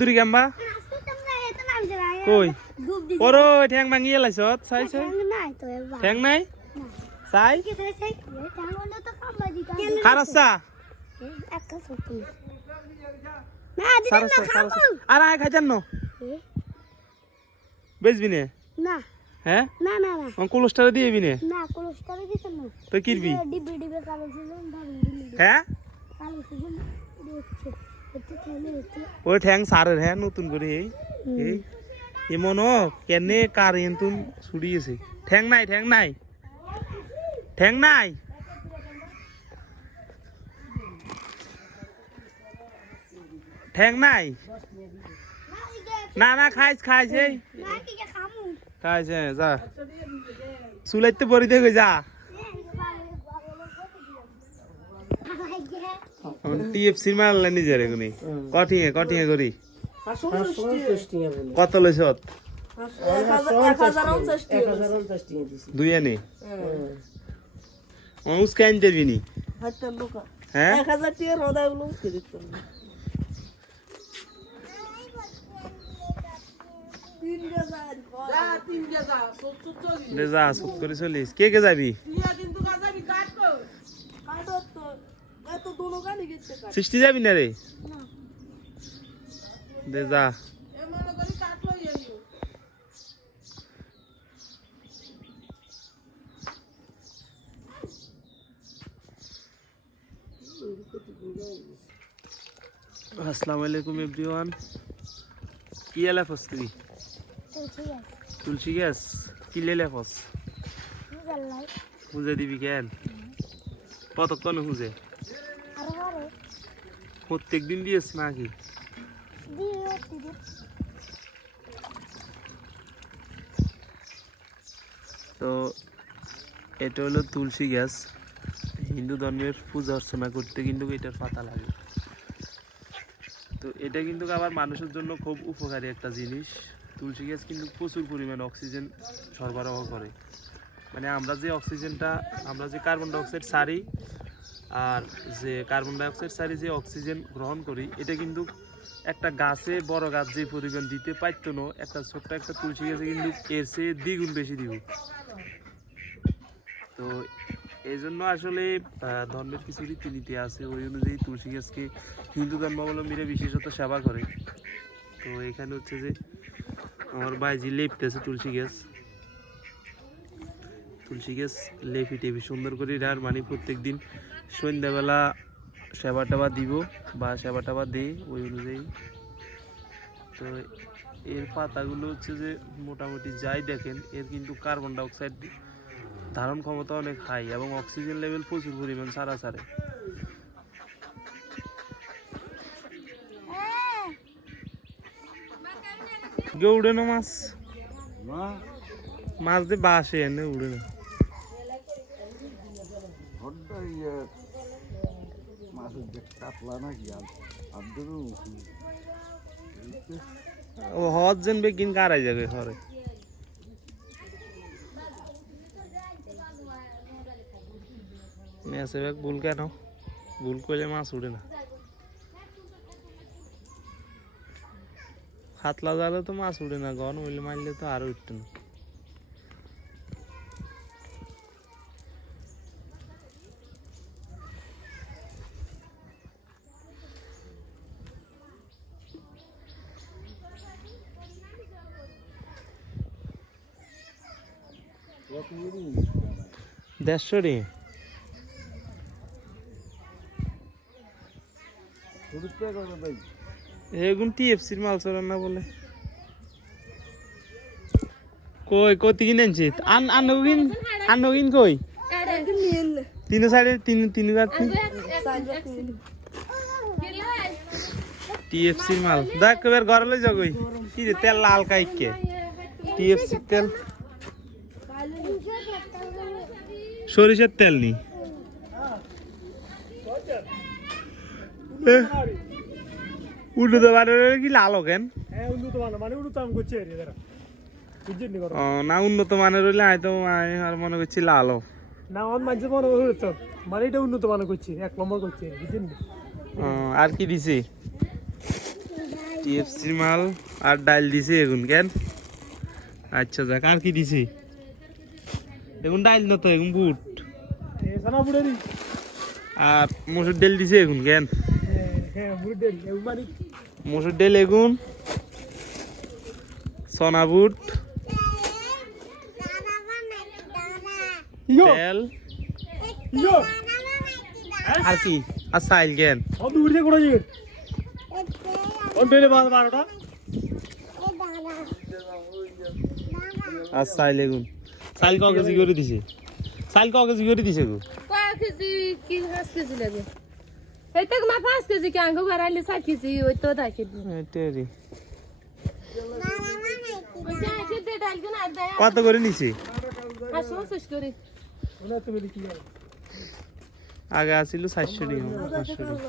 দূরি Gamba কই? ওরো ঠ্যাং ভাঙি এলাইছ চাই চাই ঠ্যাং নাই? চাই খারাসা আর আয় খাইতেন ন বেচবি নে? না হ্যাঁ না না না? আমার কলসটারে দিয়ে দিবি নে না। না তো কিরবি ডিবি ডিবি কালো সিজন হ্যাঁ কালো সিজন দিচ্ছে। ওই ঠ্যাং সারের হ্যাঁ নতুন করে এই। এই এমন কেনে কার এন্তুন ছুড়িয়েছে ঠ্যাং নাই ঠ্যাং নাই। ঠ্যাং নাই। ঠ্যাং নাই। না না খাইছ খাইছ এই। খাইছ যা। চুলাইতে বড়ি দেখে যা। টিএফসি মারলে নিজের এগুনি? কঠিঙে কঠিঙে করি। কত লইছত দুই আনি উসকে আনতে দিবি নি? হ্যাঁ? এক হাজার টাকা রোদায়গুলো উঠতে দিত যা সুখ করে চলিস কে কে যাবি এত দুনো গানি গেছে সৃষ্টি যাবি না রে? দে যা। আসসালামু আলাইকুম এভরিওয়ান। কি এলা ফস তুই? তুলসী গ্যাস কি লেলে ফস? খুঁজে দিবি কেন? কতক্ষণ খুঁজে প্রত্যেক দিন দিয়েছ নাকি? তো এটা হলো তুলসী গ্যাস হিন্দু ধর্মের পূজা অর্চনা করতে কিন্তু এটার পাতা লাগে। তো এটা কিন্তু আবার মানুষের জন্য খুব উপকারী একটা জিনিস। তুলসী গ্যাস কিন্তু প্রচুর পরিমাণে অক্সিজেন সরবরাহ করে। মানে আমরা যে অক্সিজেনটা, আমরা যে কার্বন ডাইঅক্সাইড ছাড়ি আর যে কার্বন ডাইঅক্সাইড ছাড়ি যে অক্সিজেন গ্রহণ করি, এটা কিন্তু একটা গাছে বড় গাছ যে পরিমাণ দিতে পারতো না, একটা ছোট্ট একটা তুলসী গাছে কিন্তু এর চেয়ে দ্বিগুণ বেশি দিব। তো এই জন্য আসলে ধর্মের কিছু রীতিনীতি আছে, ওই অনুযায়ী তুলসী গাছকে হিন্দু ধর্মাবলম্বীরা বিশেষত সেবা করে। তো এখানে হচ্ছে যে, আমার বাইজি লেপতেছে তুলসী গাছ। তুলসী গাছ লেপি টেপি সুন্দর করে আর মানে প্রত্যেক দিন সন্ধ্যাবেলা সেবা টেবা দিব বা সেবা টেবা দিই ওই অনুযায়ী। তো এর পাতাগুলো হচ্ছে যে মোটামুটি যাই দেখেন এর কিন্তু কার্বন ডাইঅক্সাইড ধারণ ক্ষমতা অনেক হাই এবং অক্সিজেন লেভেল প্রচুর পরিমাণ সারা সারে। উড়ে না মাছ মাছ দিয়ে বাসে এনে উড়ে না। ও হজ যেন বে কিন কারাই যাবে ঘরে মেসে ব্যাগ ভুল কেন? ভুল করলে মাছ উঠে না। হাতলা জালে তো মাছ উঠে না গরম হইলে মারলে তো আরও উঠতে না। দেড়শো রে এগুন টিএফসির মাল চলেন না বলে। কই কত কিনে আনছি আন আনগিন আনগিন কই? তিন সাইডে, তিন তিন গাছ টিএফসির মাল। দেখ, এবার ঘরে লই যাও কই। কি তেল লাল কাইকে টিএফসি তেল। সরিষার তেল নি। তো কি লাল কেন? হ্যাঁ উন্নত মানের মানে বুঝছেন নি উন্নত মানের হইলে আমি তো আর মনে করছি লাল না আমার মাঝে মনে মানে এটা উন্নত মানের করছি এক নম্বর করছি আর কি দিছি? টিএফসি মাল আর ডাল দিছে এগুন কেন? আচ্ছা যাক আর কি দিছে? এগুন ডাইল না তো এগুন বুট আর মসুর ডাল দিছে এগুন কেন? মসুর ডাল এগুন সনা বুট। তেল। আর কি? আর সাইল কেন? আর সাইল এগুন সাইল ক কেজি করে দিছে। সাইল ক কেজি করে দিছে গো। কেজি কি পাঁচ কেজি লাগে? এই তো না পাঁচ কেজি কি আঙ্গ সাত কেজি ওই তো এটারি ডাল কিনা দেয় কত করে নিছে আগে আসিল চারশো টাকা পাঁচশো টাকা